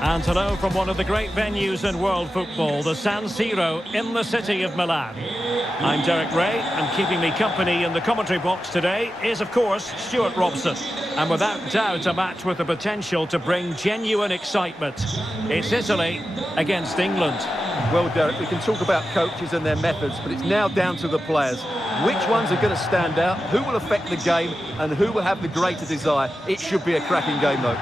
And hello from one of the great venues in world football, the San Siro in the city of Milan. I'm Derek Ray, and keeping me company in the commentary box today is, of course, Stuart Robson. And without doubt, a match with the potential to bring genuine excitement. It's Italy against England. Well, Derek, we can talk about coaches and their methods, but it's now down to the players. Which ones are going to stand out, who will affect the game, and who will have the greater desire? It should be a cracking game, though.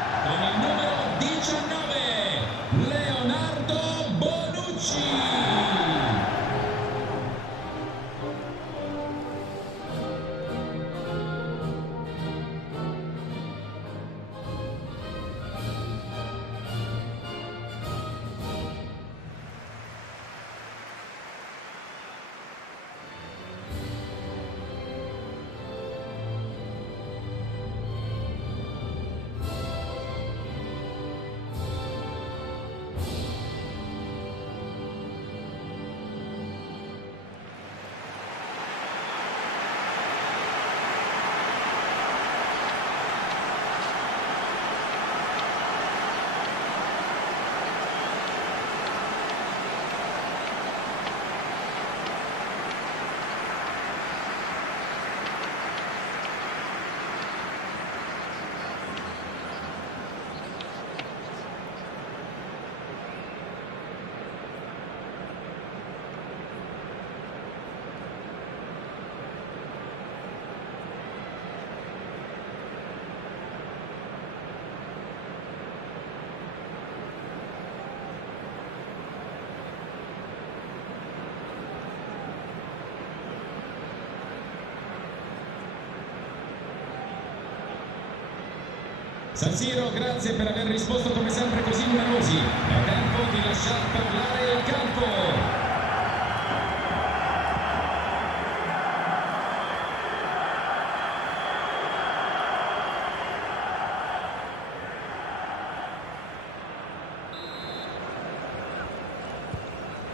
San Siro, grazie per aver risposto come sempre così numerosi. È tempo di lasciar parlare il campo.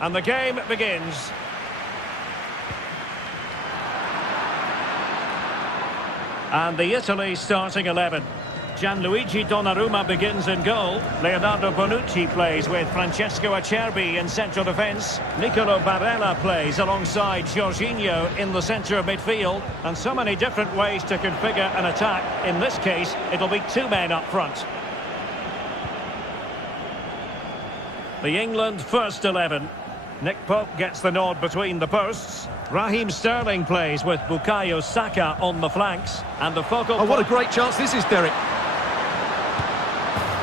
And the game begins. And the Italy starting 11. Gianluigi Donnarumma begins in goal. Leonardo Bonucci plays with Francesco Acerbi in central defence. Nicolo Barella plays alongside Jorginho in the centre of midfield. And so many different ways to configure an attack. In this case, it'll be two men up front. The England first 11. Nick Pope gets the nod between the posts. Raheem Sterling plays with Bukayo Saka on the flanks. And the focal... Oh, what a great chance this is, Derek.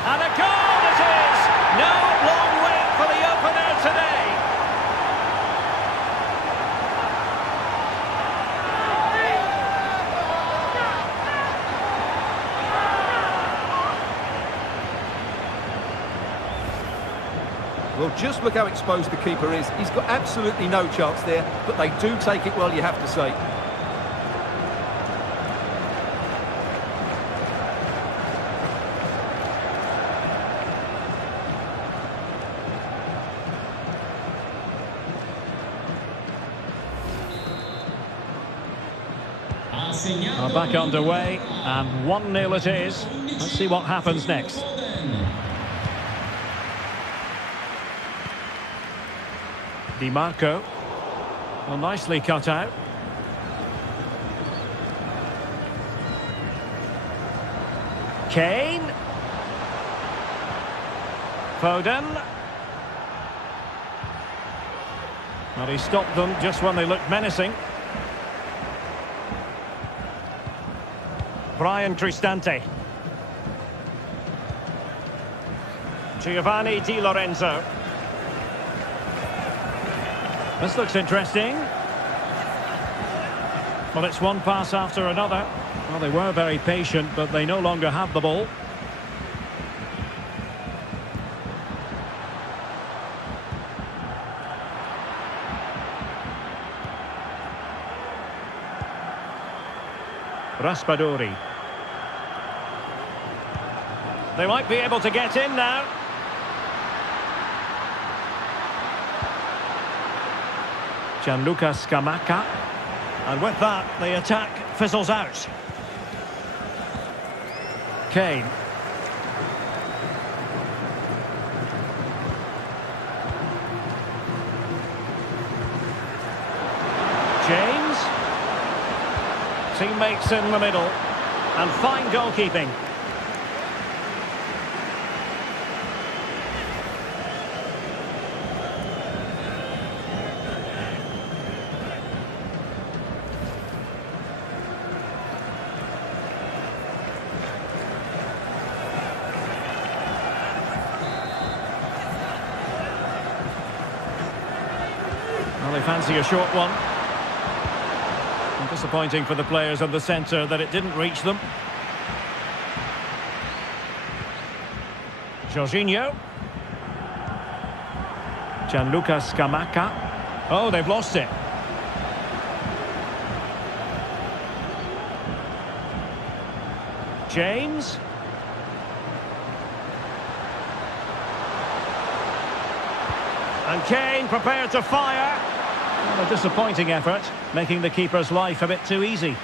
And a goal it is! No long wait for the opener today. Well, just look how exposed the keeper is. He's got absolutely no chance there, but they do take it well, you have to say. Are back underway, and 1-0 it is. Let's see what happens next. Di Marco. Well, nicely cut out. Kane. Foden. Well, he stopped them just when they looked menacing. Brian Cristante. Giovanni Di Lorenzo. This looks interesting. Well, it's one pass after another. Well, they were very patient, but they no longer have the ball. Raspadori. They might be able to get in now. Gianluca Scamacca. And with that, the attack fizzles out. Kane. James. Teammates in the middle. And fine goalkeeping. Well, they fancy a short one. And disappointing for the players of the centre that it didn't reach them. Jorginho. Gianluca Scamacca. Oh, they've lost it. James. And Kane prepared to fire. Well, a disappointing effort, making the keeper's life a bit too easy.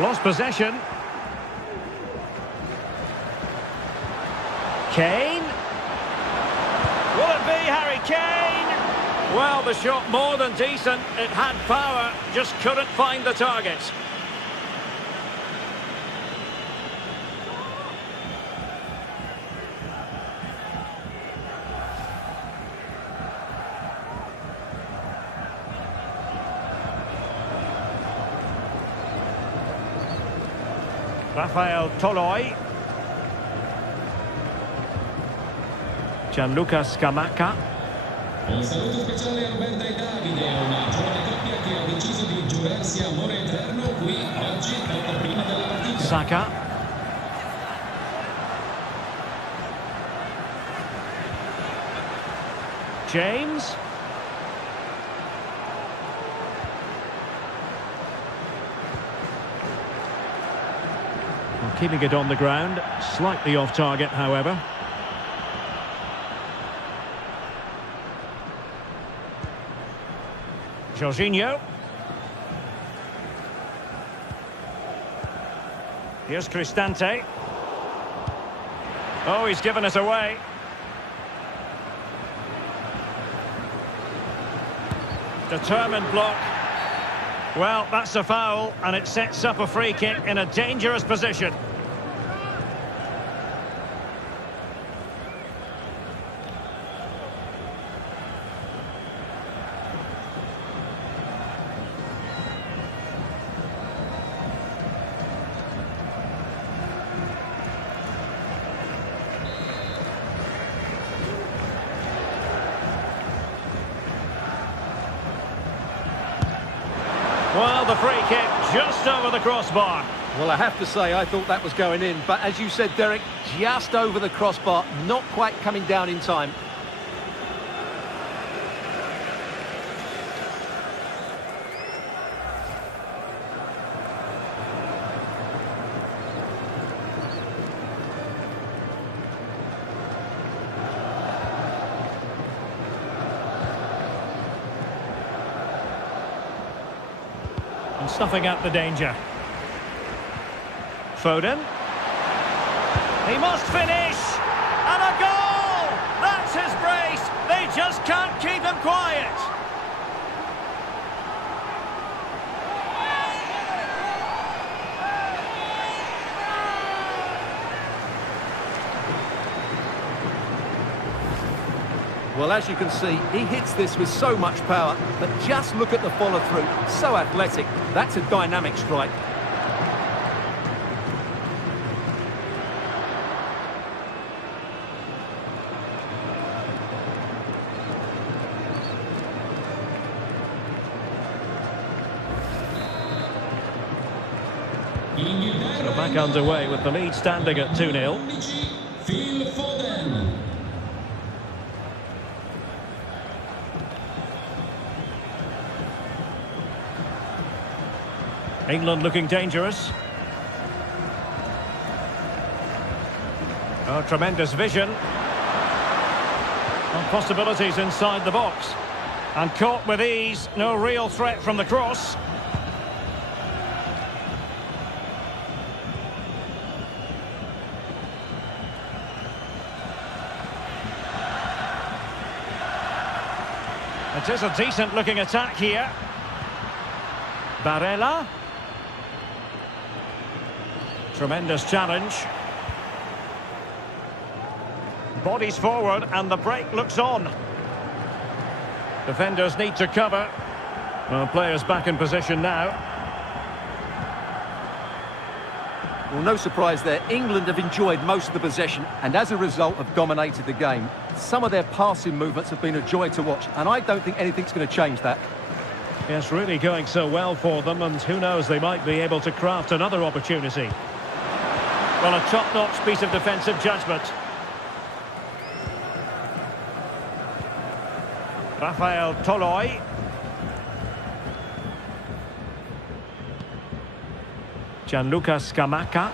Lost possession. Kane. Will it be Harry Kane? Well, the shot more than decent. It had power, just couldn't find the target. Rafael Toloi. Gianluca Scamacca. Un saluto speciale a Roberta e Davide, una giovane coppia che ha deciso di giurarsi amore eterno qui oggi, poco prima della partita. Saka. James. Well, keeping it on the ground, slightly off target, however. Jorginho. Here's Cristante. Oh, he's given it away. Determined block. Well, that's a foul, and it sets up a free kick in a dangerous position. Well, the free kick just over the crossbar. Well, I have to say, I thought that was going in. But as you said, Derek, just over the crossbar, not quite coming down in time. And snuffing out the danger. Foden. He must finish! And a goal! That's his brace! They just can't keep him quiet! Well, as you can see, he hits this with so much power, but just look at the follow-through. So athletic. That's a dynamic strike. So back underway with the lead standing at 2-0. Phil Foden. England looking dangerous. Oh, tremendous vision. And possibilities inside the box. And caught with ease, no real threat from the cross. It is a decent-looking attack here. Barella. Tremendous challenge. Bodies forward and the break looks on. Defenders need to cover. Well, players back in position now. Well, no surprise there. England have enjoyed most of the possession and as a result have dominated the game. Some of their passing movements have been a joy to watch and I don't think anything's going to change that. Yes, really going so well for them, and who knows, they might be able to craft another opportunity. Well, a top-notch piece of defensive judgment. Rafael Toloi. Gianluca Scamacca.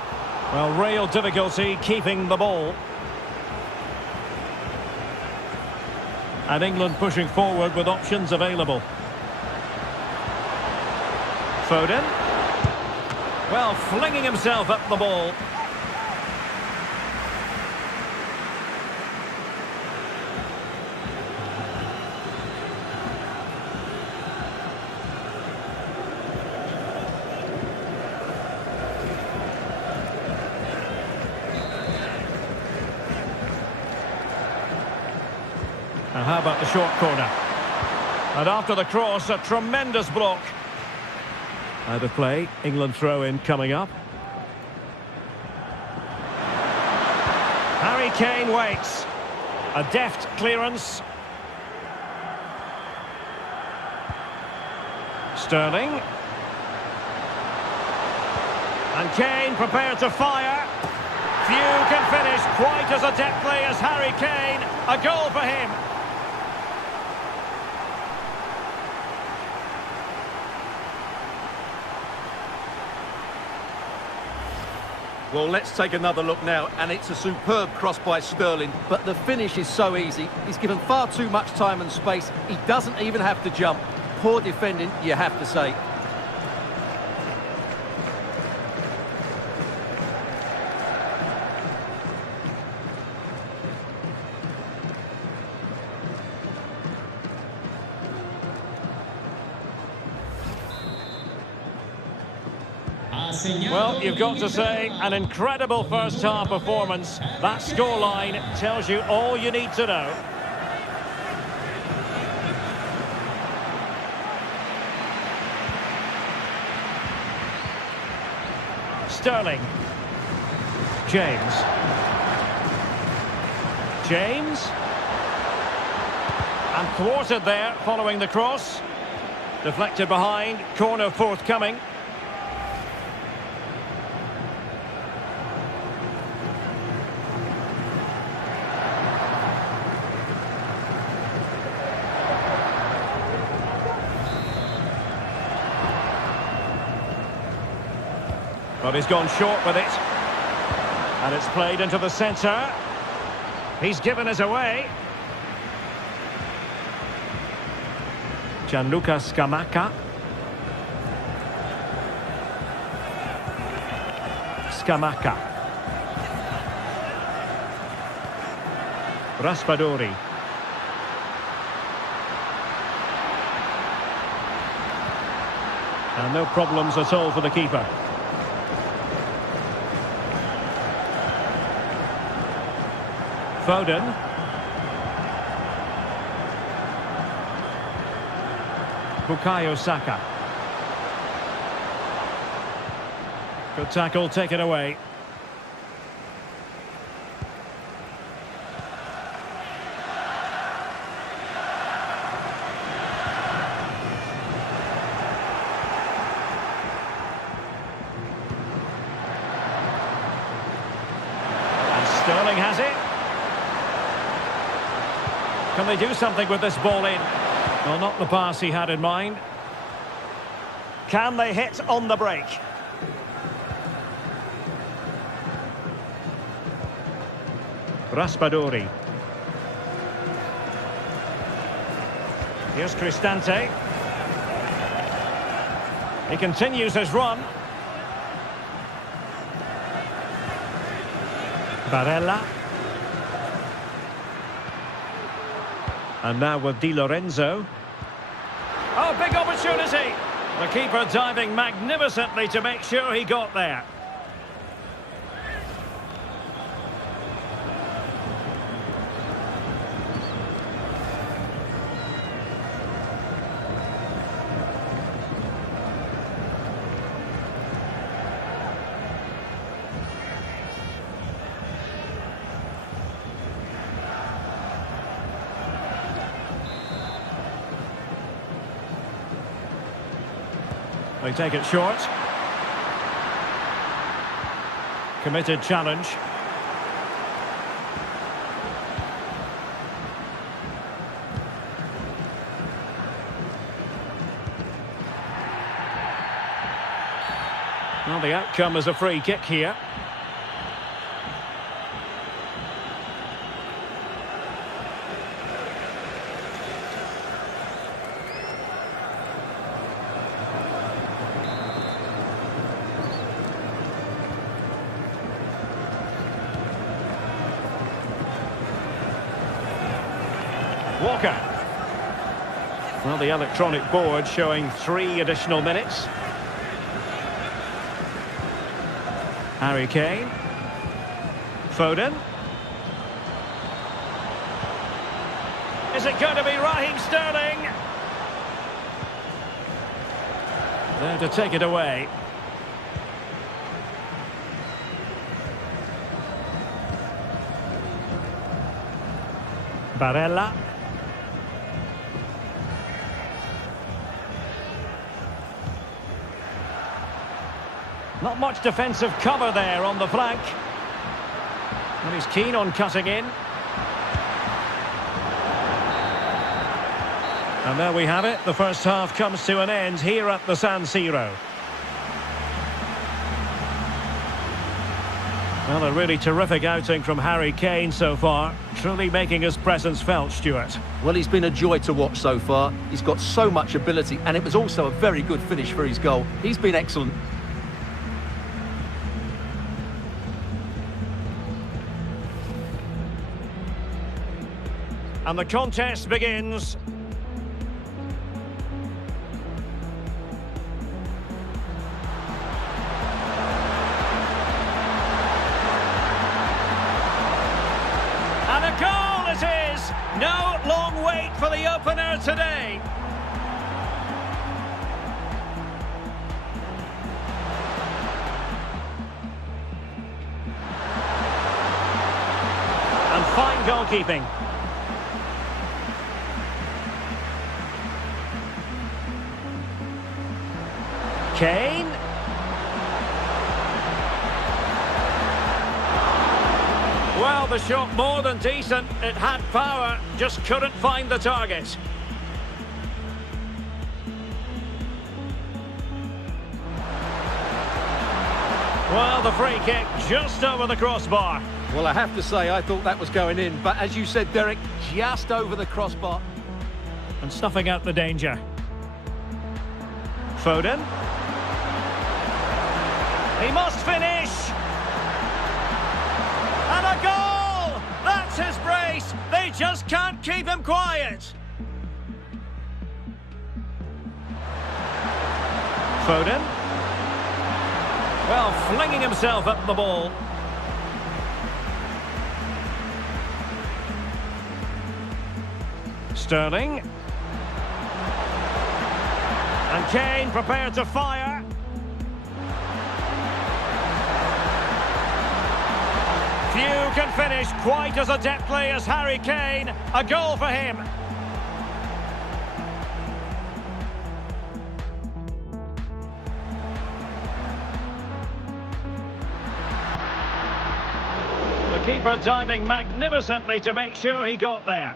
Well, real difficulty keeping the ball. And England pushing forward with options available. Foden. Well, flinging himself up the ball. And how about the short corner? And after the cross, a tremendous block. Out of play, England throw-in coming up. Harry Kane waits. A deft clearance. Sterling. And Kane prepared to fire. Few can finish quite as adeptly as Harry Kane. A goal for him. Well, let's take another look now, and it's a superb cross by Sterling, but the finish is so easy. He's given far too much time and space. He doesn't even have to jump. Poor defending, you have to say. Well, you've got to say, an incredible first-half performance. That scoreline tells you all you need to know. Sterling. James. And thwarted there following the cross. Deflected behind, corner forthcoming. But he's gone short with it. And it's played into the centre. He's given us away. Gianluca Scamacca. Scamacca. Raspadori. And no problems at all for the keeper. Foden. Bukayo Saka. Good tackle, take it away. And Sterling has it. Can they do something with this ball in? Well, not the pass he had in mind. Can they hit on the break? Raspadori. Here's Cristante. He continues his run. Barella. And now with Di Lorenzo. Oh, big opportunity. The keeper diving magnificently to make sure he got there. They take it short. Committed challenge. Well, the outcome is a free kick here. Walker. Well, the electronic board showing 3 additional minutes. Harry Kane. Foden. Is it going to be Raheem Sterling? There to take it away. Barella. Not much defensive cover there on the flank. And he's keen on cutting in. And there we have it. The first half comes to an end here at the San Siro. Well, a really terrific outing from Harry Kane so far. Truly making his presence felt, Stuart. Well, he's been a joy to watch so far. He's got so much ability, and it was also a very good finish for his goal. He's been excellent. And the contest begins. And a goal it is! No long wait for the opener today. And fine goalkeeping. Kane. Well, the shot more than decent. It had power, just couldn't find the target. Well, the free kick just over the crossbar. Well, I have to say, I thought that was going in, but as you said, Derek, just over the crossbar. And snuffing out the danger. Foden. He must finish! And a goal! That's his brace! They just can't keep him quiet! Foden. Well, flinging himself at the ball. Sterling. And Kane prepared to fire. Few can finish quite as adeptly as Harry Kane. A goal for him. The keeper diving magnificently to make sure he got there.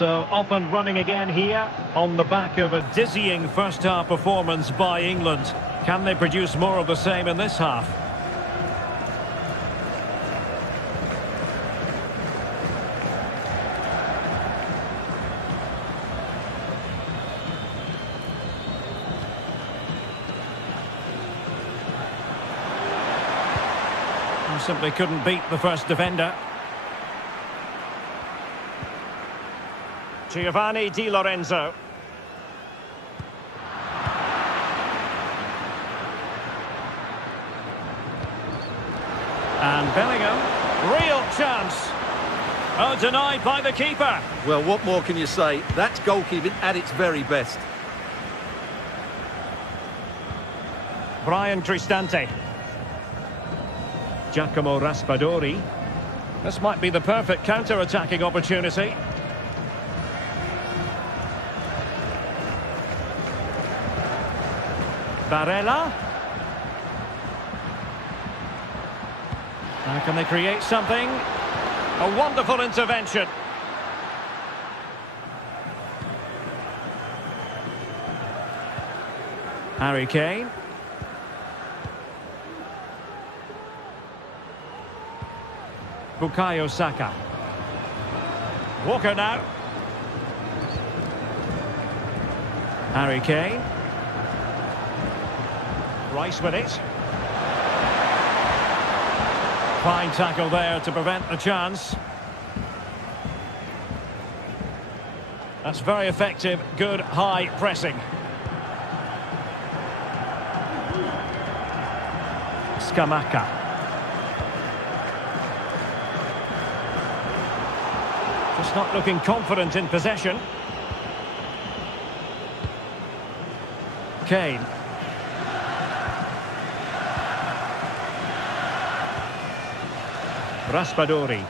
So up and running again here on the back of a dizzying first-half performance by England. Can they produce more of the same in this half? Simply couldn't beat the first defender. Giovanni Di Lorenzo. And Bellingham. Real chance. Oh, denied by the keeper. Well, what more can you say? That's goalkeeping at its very best. Brian Cristante. Giacomo Raspadori. This might be the perfect counter-attacking opportunity. Barella. Now can they create something? A wonderful intervention. Harry Kane. Bukayo Saka. Walker now. Harry Kane. Rice with it. Fine tackle there to prevent the chance. That's very effective, good high pressing. Scamacca. Just not looking confident in possession. Kane. Raspadori.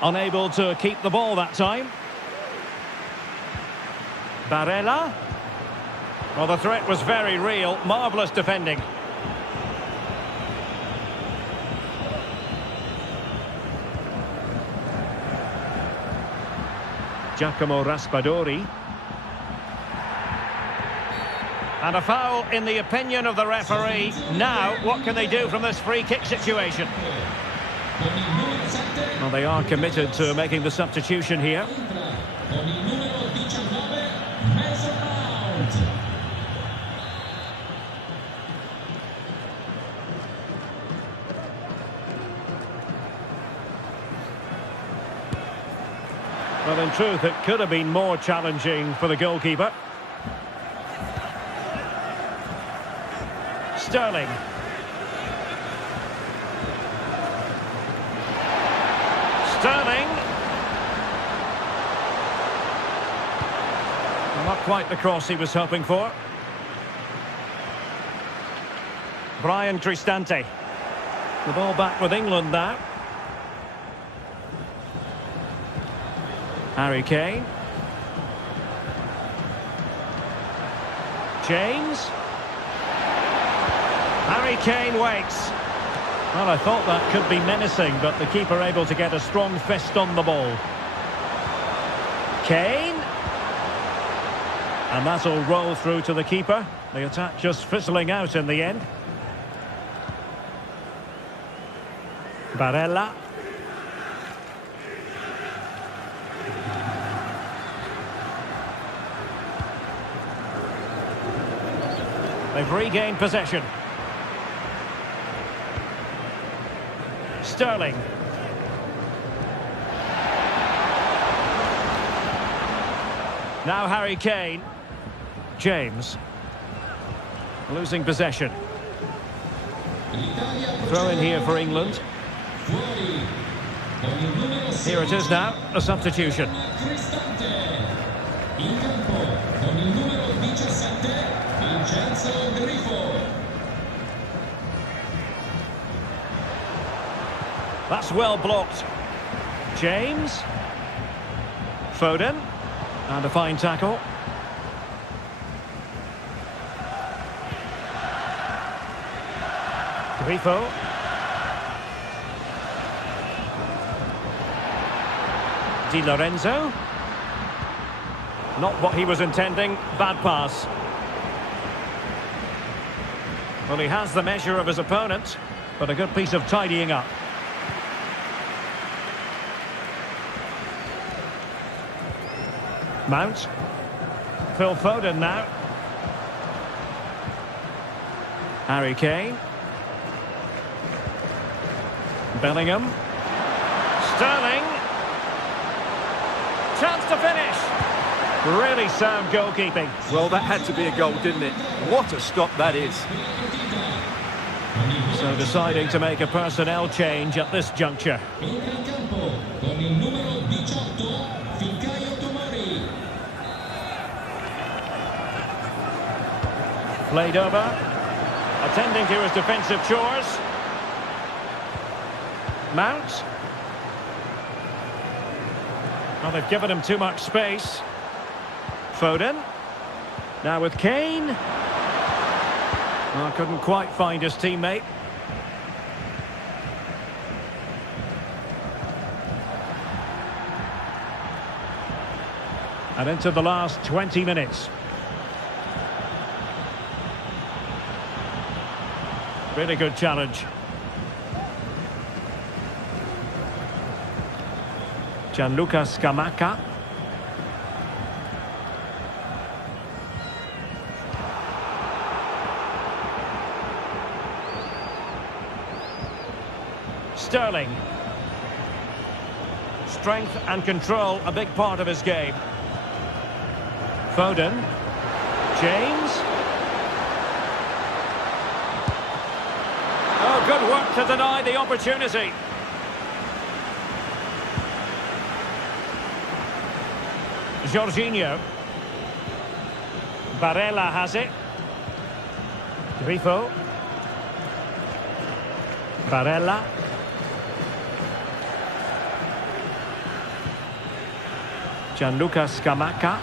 Unable to keep the ball that time. Barella. Well, the threat was very real. Marvellous defending. Giacomo Raspadori. And a foul in the opinion of the referee. Now, what can they do from this free kick situation? Well, they are committed to making the substitution here. Well, in truth, it could have been more challenging for the goalkeeper. Sterling. Sterling. Well, not quite the cross he was hoping for. Brian Cristante. The ball back with England now. Harry Kane. James. Harry Kane waits. Well, I thought that could be menacing, but the keeper able to get a strong fist on the ball. Kane. And that'll roll through to the keeper. The attack just fizzling out in the end. Barella. They've regained possession. Sterling. Now Harry Kane. James. Losing possession. Throw in here for England. Here it is now, a substitution. That's well blocked. James. Foden. And a fine tackle. Grifo. Di Lorenzo. Not what he was intending. Bad pass. Well, he has the measure of his opponent, but a good piece of tidying up. Mount. Phil Foden now. Harry Kane. Bellingham. Sterling. Chance to finish. Really sound goalkeeping. Well, that had to be a goal, didn't it? What a stop that is. So deciding to make a personnel change at this juncture. Played over. Attending to his defensive chores. Mount. Well, they've given him too much space. Foden. Now with Kane. Oh, couldn't quite find his teammate. And into the last 20 minutes. Really good challenge. Gianluca Scamacca. Sterling. Strength and control, a big part of his game. Foden. James. Oh, good work to deny the opportunity. Jorginho. Barella has it. Grifo. Barella. Gianluca Scamacca.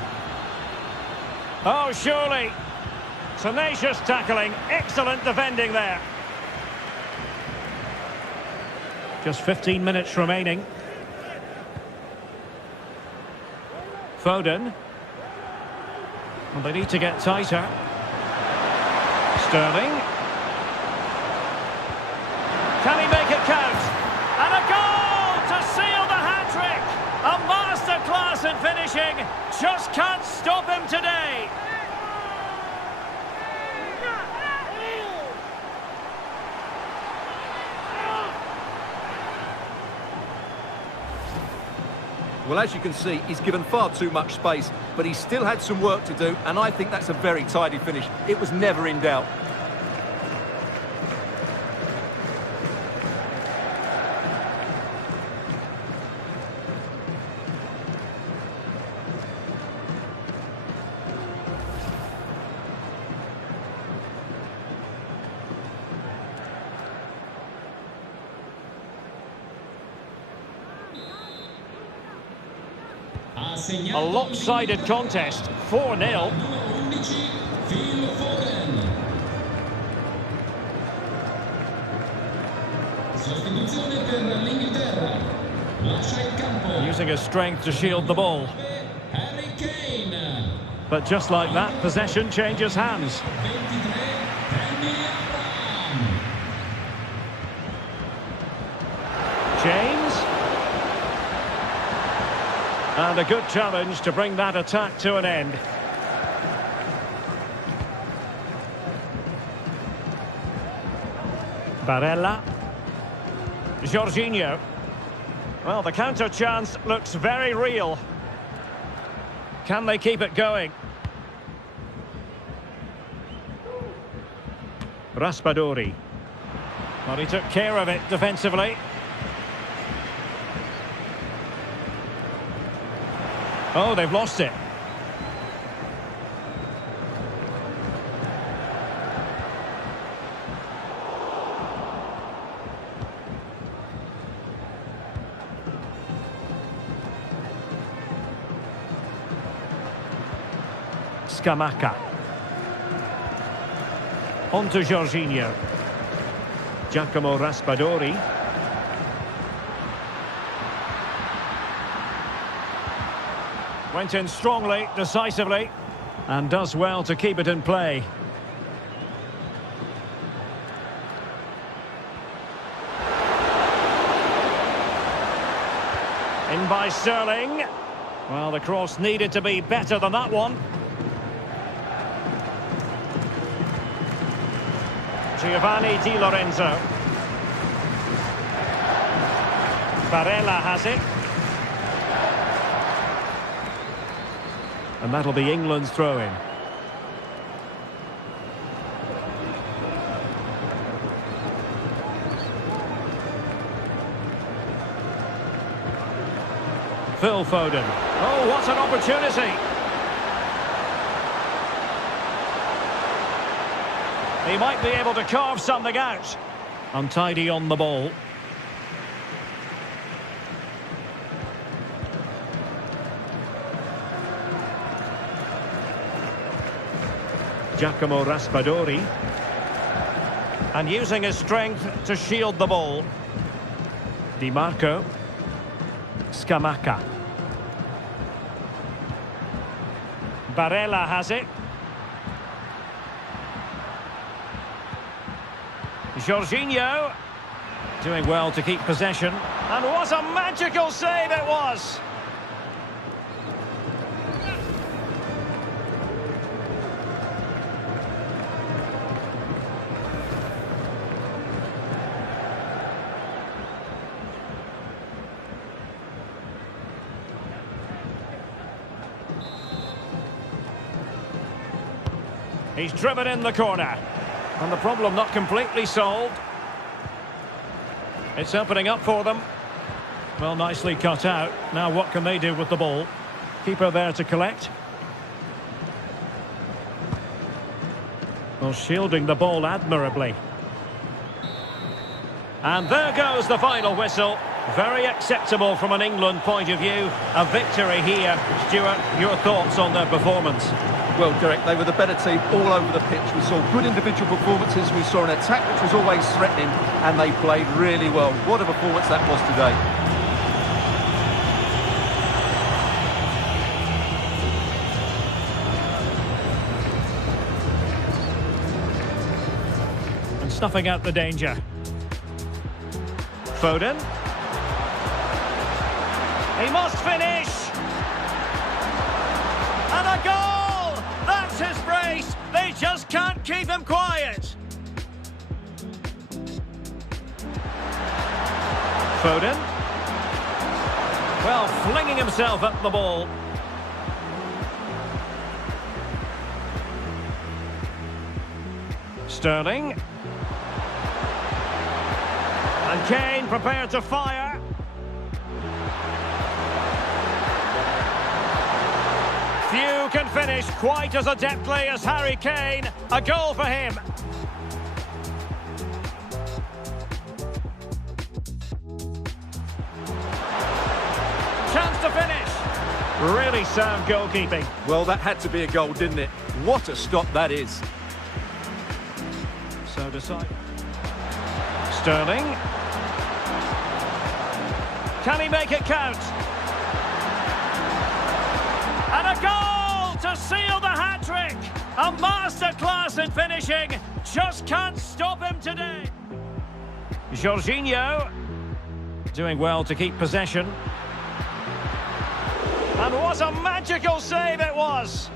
Oh, surely. Tenacious tackling. Excellent defending there. Just 15 minutes remaining. Foden. Well, they need to get tighter. Sterling. Can he make it count? And a goal to seal the hat-trick! A masterclass in finishing. Just can't stop him today. Well, as you can see, he's given far too much space, but he still had some work to do, and I think that's a very tidy finish. It was never in doubt. A lopsided contest, 4-0. Using his strength to shield the ball. But just like that, possession changes hands. James. And a good challenge to bring that attack to an end. Barella. Jorginho. Well, the counter chance looks very real. Can they keep it going? Raspadori. Well, he took care of it defensively. Oh, they've lost it. Scamacca. On to Jorginho. Giacomo Raspadori. Went in strongly, decisively, and does well to keep it in play. In by Sterling. Well, the cross needed to be better than that one. Giovanni Di Lorenzo. Barella has it. And that'll be England's throw-in. Phil Foden. Oh, what an opportunity! He might be able to carve something out. Untidy on the ball. Giacomo Raspadori. And using his strength to shield the ball. Di Marco. Scamacca. Barella has it. Jorginho. Doing well to keep possession. And what a magical save it was! He's driven in the corner. And the problem not completely solved. It's opening up for them. Well, nicely cut out. Now what can they do with the ball? Keeper there to collect. Well, shielding the ball admirably. And there goes the final whistle. Very acceptable from an England point of view. A victory here. Stuart, your thoughts on their performance? Well, Derek, they were the better team all over the pitch. We saw good individual performances. We saw an attack which was always threatening, and they played really well. What a performance that was today. And snuffing out the danger. Foden. He must finish. And a goal! That's his brace. They just can't keep him quiet. Foden. Well, flinging himself at the ball. Sterling. And Kane prepared to fire. Few can finish quite as adeptly as Harry Kane. A goal for him. Chance to finish. Really sound goalkeeping. Well, that had to be a goal, didn't it? What a stop that is. So decide. Sterling. Can he make it count? And a goal to seal the hat-trick! A masterclass in finishing. Just can't stop him today. Jorginho. Doing well to keep possession. And what a magical save it was!